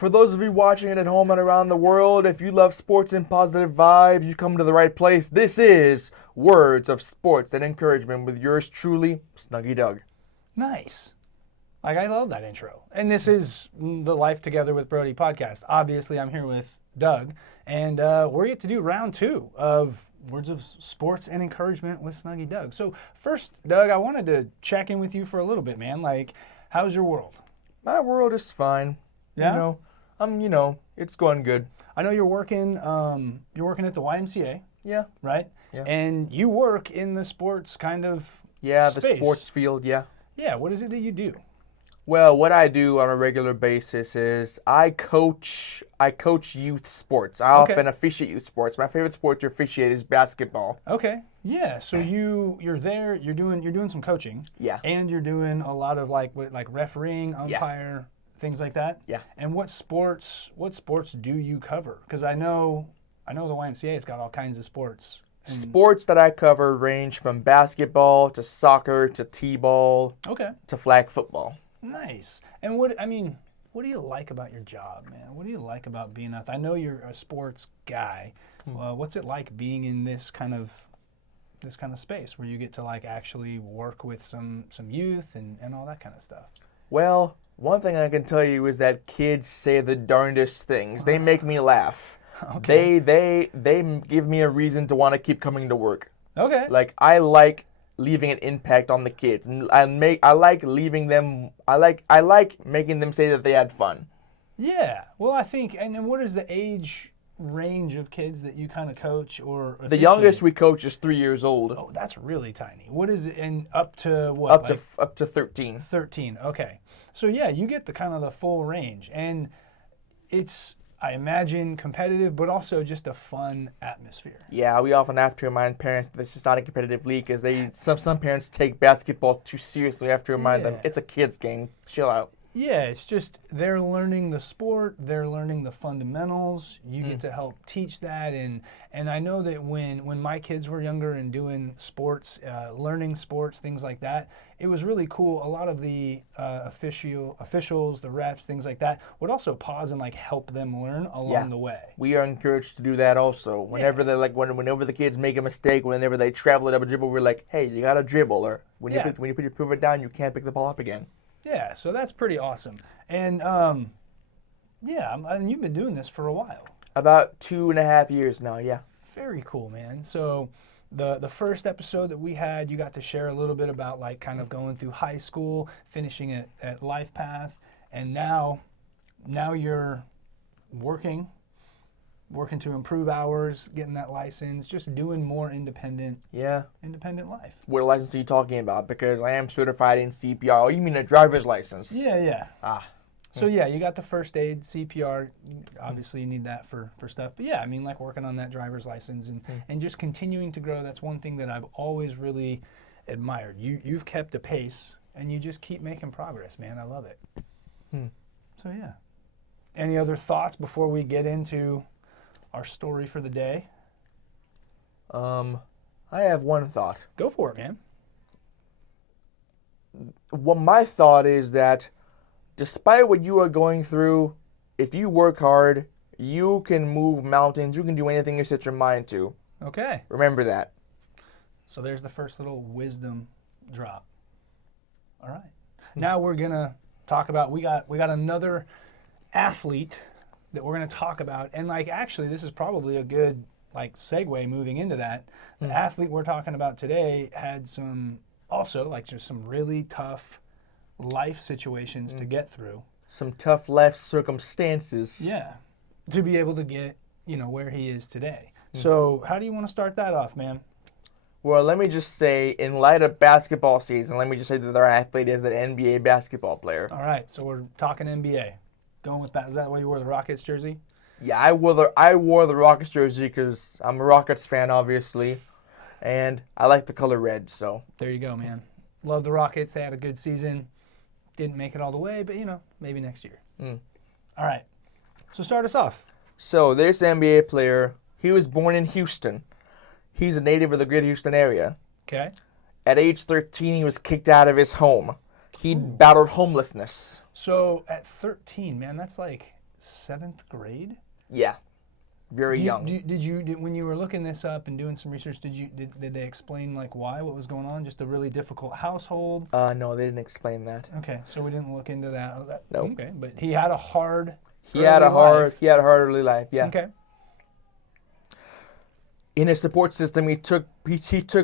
For those of you watching it at home and around the world, if you love sports and positive vibes, you come to the right place. This is Words of Sports and Encouragement with yours truly, Snuggy Doug. Nice. Like, I love that intro. And this is the Life Together with Brody podcast. Obviously, I'm here with Doug, and we're yet to do round 2 of Words of Sports and Encouragement with Snuggy Doug. So first, Doug, I wanted to check in with you for a little bit, man. Like, how's your world? My world is fine. Yeah? It's going good. I know you're working at the YMCA, Yeah. right? Yeah. And you work in the sports kind of Yeah, space. the sports field, yeah. Yeah, what is it that you do? Well, what I do on a regular basis is I coach youth sports. I Okay. often officiate youth sports. My favorite sport to officiate is basketball. Okay. Yeah. So you're there. You're doing some coaching. Yeah. And you're doing a lot of like refereeing, umpire, things like that. Yeah. And what sports do you cover? Because I know the YMCA's got all kinds of sports. Sports that I cover range from basketball to soccer to t-ball Okay. to flag football. Nice. And what do you like about your job, man? What do you like about being out there? I know you're a sports guy. What's it like being in this kind of space where you get to like actually work with some youth and all that kind of stuff? Well, one thing I can tell you is that kids say the darndest things. They make me laugh. Okay. They give me a reason to want to keep coming to work. Okay. Like, I like leaving an impact on the kids. I like making them say that they had fun. Yeah. Well, I think, and what is the age range of kids that you kind of coach or The youngest we coach is 3 years old. Oh, that's really tiny. What is it? And up to what? Up to 13. 13. Okay. So yeah, you get the kind of the full range, and it's, I imagine, competitive, but also just a fun atmosphere. Yeah, we often have to remind parents that this is not a competitive league because some parents take basketball too seriously. We have to remind them it's a kids game. Chill out. Yeah, it's just they're learning the sport, they're learning the fundamentals. You get to help teach that, and I know that when my kids were younger and doing sports, learning sports, things like that, it was really cool. A lot of the officials, the refs, things like that, would also pause and like help them learn along the way. We are encouraged to do that also. Whenever they're like, whenever the kids make a mistake, whenever they travel it up a dribble, we're like, hey, you got to dribble, or when you put your pivot down, you can't pick the ball up again. Yeah, so that's pretty awesome. And and you've been doing this for a while. About 2.5 years now, yeah. Very cool, man. So the first episode that we had, you got to share a little bit about like kind of going through high school, finishing at Life Path, and now you're working to improve hours, getting that license, just doing more independent life. What license are you talking about? Because I am certified in CPR. Oh, you mean a driver's license? Yeah. Ah. So yeah, you got the first aid, CPR. Obviously, you need that for stuff. But yeah, I mean, like working on that driver's license and just continuing to grow. That's one thing that I've always really admired. You've kept a pace and you just keep making progress, man. I love it. So yeah. Any other thoughts before we get into our story for the day? I have one thought. Go for it, man. Well, my thought is that despite what you are going through, if you work hard, you can move mountains. You can do anything you set your mind to. Okay. Remember that. So there's the first little wisdom drop. All right. Now we're gonna talk about, we got another athlete that we're going to talk about, and like actually this is probably a good like segue moving into that. The athlete we're talking about today had some also like just some really tough life situations to get through. Some tough life circumstances. Yeah, to be able to get where he is today. So how do you want to start that off, man? Well, let me just say, in light of basketball season, let me just say that our athlete is an NBA basketball player. All right, so we're talking NBA. Going with that, is that why you wore the Rockets jersey? Yeah, I wore the Rockets jersey because I'm a Rockets fan, obviously, and I like the color red. So there you go, man. Love the Rockets. They had a good season. Didn't make it all the way, but maybe next year. All right. So start us off. So this NBA player, he was born in Houston. He's a native of the greater Houston area. Okay. At age 13, he was kicked out of his home. He battled homelessness. So at 13, man, that's like 7th grade. Yeah, very young. When you were looking this up and doing some research, did they explain like why, what was going on? Just a really difficult household? No, they didn't explain that. Okay, so we didn't look into that. Nope. Okay, but he had a hard. He had a hard early life. Yeah. Okay. In his support system, he took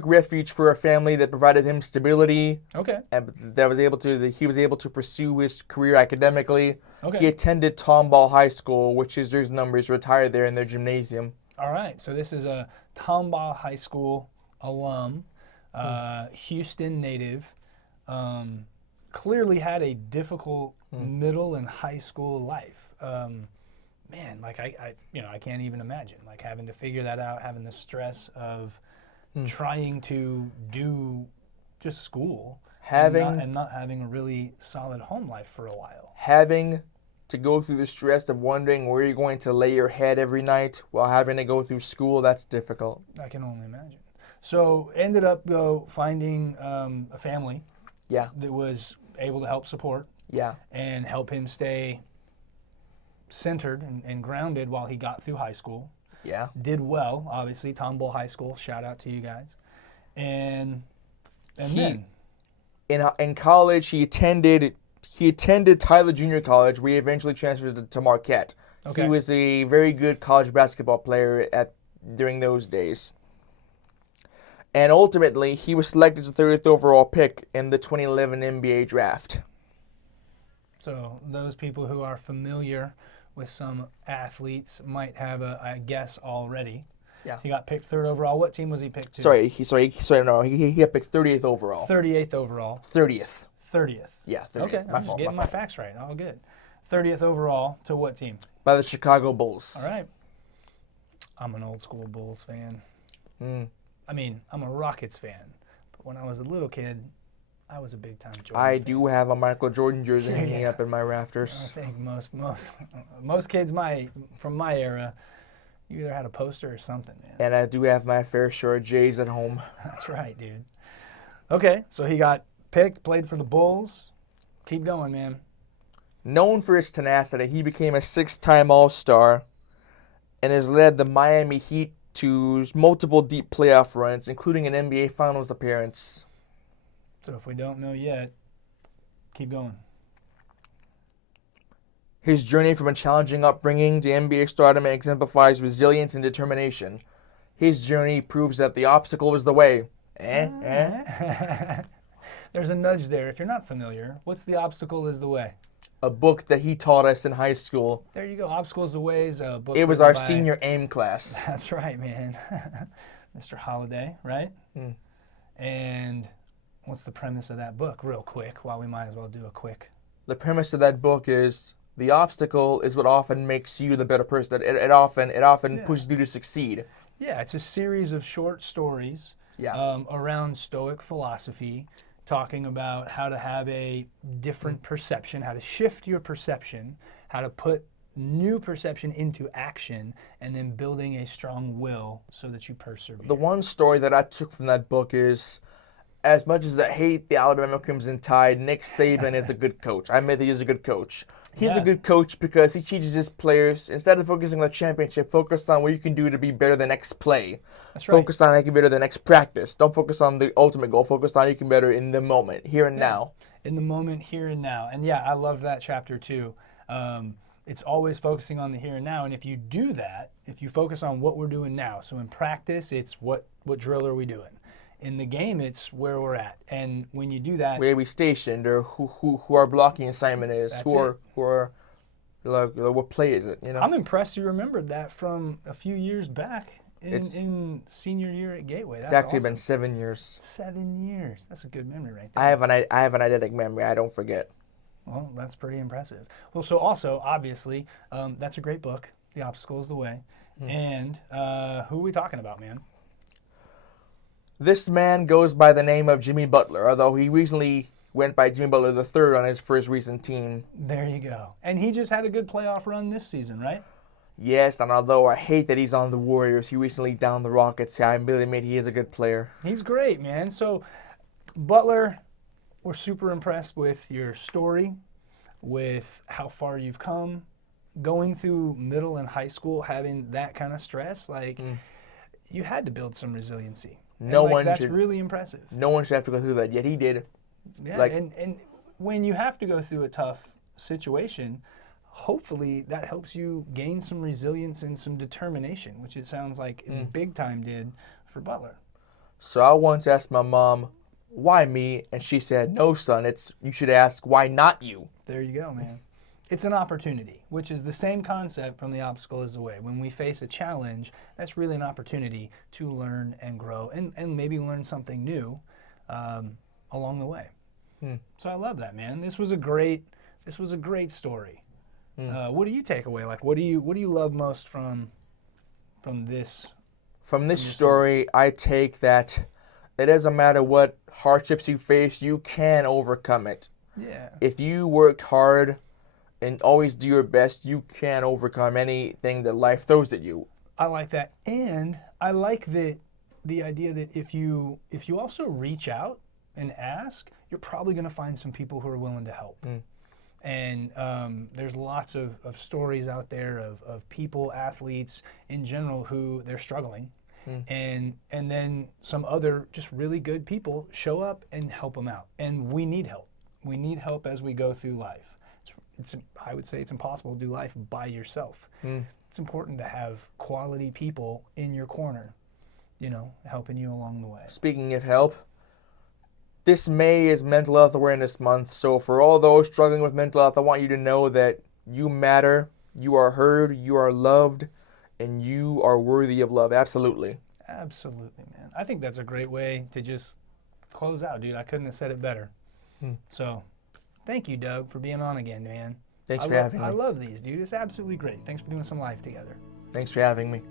refuge for a family that provided him stability. Okay. And he was able to pursue his career academically. Okay. He attended Tomball High School, which is his numbers retired there in their gymnasium. All right. So this is a Tomball High School alum, Houston native. Clearly had a difficult middle and high school life. Man, like I can't even imagine like having to figure that out, having the stress of trying to do just school, and not having a really solid home life for a while. Having to go through the stress of wondering where you're going to lay your head every night while having to go through school, that's difficult. I can only imagine. So ended up though finding a family Yeah. that was able to help support Yeah. and help him stay centered and grounded while he got through high school. Yeah. Did well, obviously. Tomball High School, shout out to you guys. And then in college he attended Tyler Junior College, where he eventually transferred to Marquette. Okay. He was a very good college basketball player during those days. And ultimately, he was selected as the 30th overall pick in the 2011 NBA draft. So those people who are familiar with some athletes might have a guess already. Yeah. He got picked 3rd overall. What team was he picked to? He got picked 30th overall. 38th overall. 30th. 30th. Yeah, 30th. Okay, I'm just getting my facts right. All good. 30th overall to what team? By the Chicago Bulls. All right. I'm an old school Bulls fan. Mm. I mean, I'm a Rockets fan. But when I was a little kid, I was a big time Jordan I fan. do have a Michael Jordan jersey hanging Yeah. up in my I rafters. think most kids from my era, you either had a poster or something, man. And I do have my fair share of Jays at home. That's right, dude. Okay, so he got picked, played for the Bulls. Keep going, man. Known for his tenacity, he became a 6-time All-Star and has led the Miami Heat to multiple deep playoff runs, including an NBA Finals appearance. So if we don't know yet, keep going. His journey from a challenging upbringing to NBA stardom exemplifies resilience and determination. His journey proves that the obstacle is the way. There's a nudge there. If you're not familiar, what's The Obstacle is the Way? A book that he taught us in high school. There you go. Obstacle is the Way is a book. It was written our by- senior AIM class. That's right, man. Mr. Holiday, right? And what's the premise of that book, real quick, while we might as well do a quick. The premise of that book is the obstacle is what often makes you the better person. It often pushes you to succeed. Yeah, it's a series of short stories around Stoic philosophy, talking about how to have a different perception, how to shift your perception, how to put new perception into action, and then building a strong will so that you persevere. The one story that I took from that book is, as much as I hate the Alabama Crimson Tide, Nick Saban is a good coach. I admit that he's a good coach. He's a good coach because he teaches his players, instead of focusing on the championship, focus on what you can do to be better the next play. That's right. Focus on how you can be better the next practice. Don't focus on the ultimate goal. Focus on how you can be better in the moment, here and now. In the moment, here and now. And yeah, I love that chapter too. It's always focusing on the here and now. And if you do that, if you focus on what we're doing now, so in practice, it's what drill are we doing? In the game, it's where we're at. And when you do that, Where we stationed, or who our blocking assignment is, what play is it? You know. I'm impressed you remembered that from a few years back in senior year at Gateway. That's It's actually awesome. been 7 years. 7 years. That's a good memory right there. I have an eidetic memory. I don't forget. Well, that's pretty impressive. Well, so also, obviously, that's a great book, The Obstacle is the Way. And who are we talking about, man? This man goes by the name of Jimmy Butler, although he recently went by Jimmy Butler III on his first recent team. There you go. And he just had a good playoff run this season, right? Yes, and although I hate that he's on the Warriors, he recently downed the Rockets. I really admit he is a good player. He's great, man. So, Butler, we're super impressed with your story, with how far you've come, going through middle and high school, having that kind of stress, like you had to build some resiliency. No and, like, one that's should. really impressive. No one should have to go through that. Yet he did. Yeah, Like- and when you have to go through a tough situation, hopefully that helps you gain some resilience and some determination, which it sounds like it big time did for Butler. So I once asked my mom, "Why me?" And she said, "No, son. You should ask, why not you?" There you go, man. It's an opportunity, which is the same concept from The Obstacle is the Way. When we face a challenge, that's really an opportunity to learn and grow and maybe learn something new along the way. So I love that, man. This was a great story. What do you take away? Like, what do you love most from this? From this story, I take that it doesn't matter what hardships you face, you can overcome it. Yeah. If you work hard and always do your best, you can overcome anything that life throws at you. I like that, and I like the idea that if you also reach out and ask, you're probably going to find some people who are willing to help. And there's lots of stories out there of people, athletes in general, who they're struggling. And then some other just really good people show up and help them out. And we need help. We need help as we go through life. I would say it's impossible to do life by yourself. It's important to have quality people in your corner, helping you along the way. Speaking of help, this May is Mental Health Awareness Month, so for all those struggling with mental health, I want you to know that you matter, you are heard, you are loved, and you are worthy of love. Absolutely. Absolutely, man. I think that's a great way to just close out, dude. I couldn't have said it better. So, thank you, Doug, for being on again, man. Thanks for having me. I love these, dude. It's absolutely great. Thanks for doing some life together. Thanks for having me.